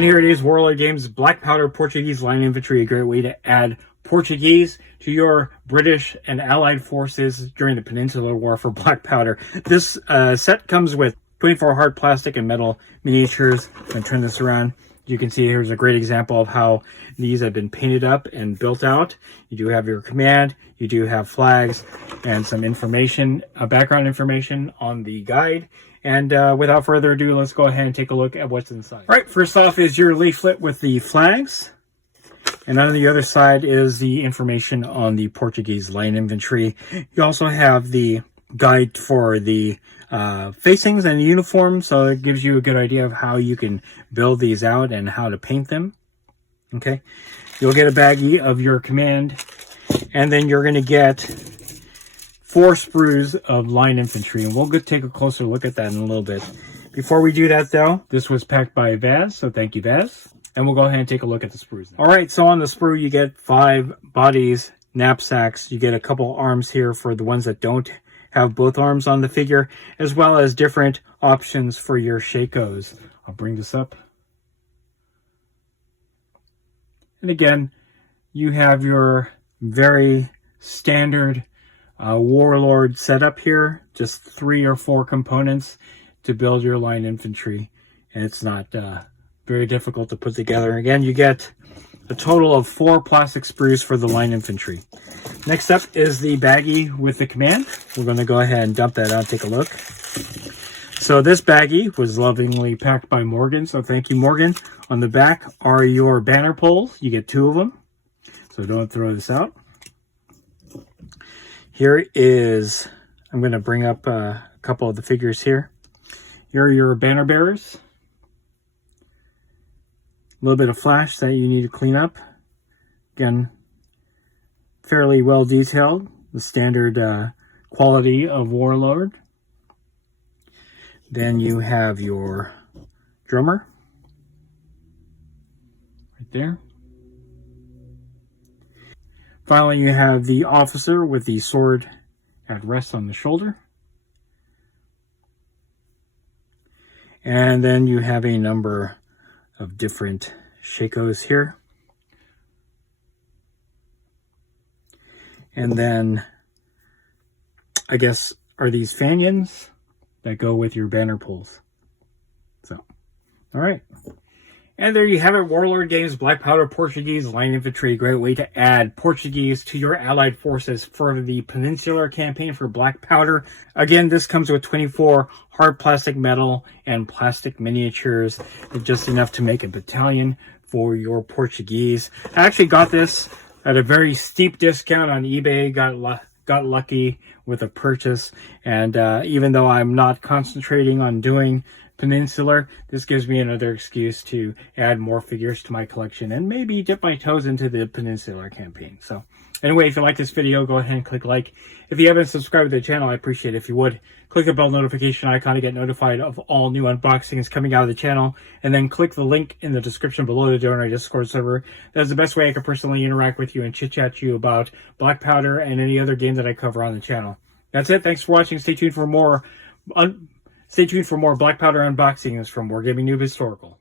And here it is, Warlord Games Black Powder Portuguese Line Infantry, a great way to add Portuguese to your British and Allied forces during the Peninsular War for Black Powder. This set comes with 24 hard plastic and metal miniatures. I'm going to turn this around. You can see here's a great example of how these have been painted up and built out. You do have your command, you do have flags, and some information, background information on the guide. And without further ado, let's go ahead and take a look at what's inside. All right, first off is your leaflet with the flags. And on the other side is the information on the Portuguese line infantry. You also have the guide for the facings and the uniforms, so it gives you a good idea of how you can build these out and how to paint them. Okay, you'll get a baggie of your command, and then you're going to get 4 sprues of line infantry, and we'll go take a closer look at that in a little bit. Before we do that though, this was packed by Vaz, so thank you, Vaz. And we'll go ahead and take a look at the sprues now. All right, so on the sprue, you get 5 bodies, knapsacks. You get a couple arms here for the ones that don't have both arms on the figure, as well as different options for your shakos. I'll bring this up. And again, you have your very standard Warlord setup here. Just 3 or 4 components to build your line infantry. And it's not very difficult to put together. Again, you get a total of 4 plastic sprues for the line infantry. Next up is the baggie with the command. We're going to go ahead and dump that out and take a look. So this baggie was lovingly packed by Morgan, so thank you, Morgan. On the back are your banner poles. You get 2 of them, so don't throw this out. Here is, I'm going to bring up a couple of the figures here. Here are your banner bearers. A little bit of flash that you need to clean up. Again, fairly well detailed, the standard quality of Warlord. Then you have your drummer right there. Finally, you have the officer with the sword at rest on the shoulder. And then you have a number of different shakos here. And then, I guess, are these fanions that go with your banner poles. So, all right. And there you have it, Warlord Games Black Powder Portuguese Line Infantry. Great way to add Portuguese to your allied forces for the Peninsular campaign for Black Powder. Again, this comes with 24 hard plastic, metal, and plastic miniatures. Just enough to make a battalion for your Portuguese. I actually got this at a very steep discount on eBay. Got lucky with a purchase. And even though I'm not concentrating on doing Peninsular, this gives me another excuse to add more figures to my collection and maybe dip my toes into the Peninsular campaign. So anyway, if you like this video, go ahead and click like. If you haven't subscribed to the channel, I appreciate it if you would. Click the bell notification icon to get notified of all new unboxings coming out of the channel, and then click the link in the description below to join our Discord server. That's the best way I can personally interact with you and chit-chat you about Black Powder and any other game that I cover on the channel. That's it. Thanks for watching. Stay tuned for more Black Powder unboxings from Wargaming Noob Historical.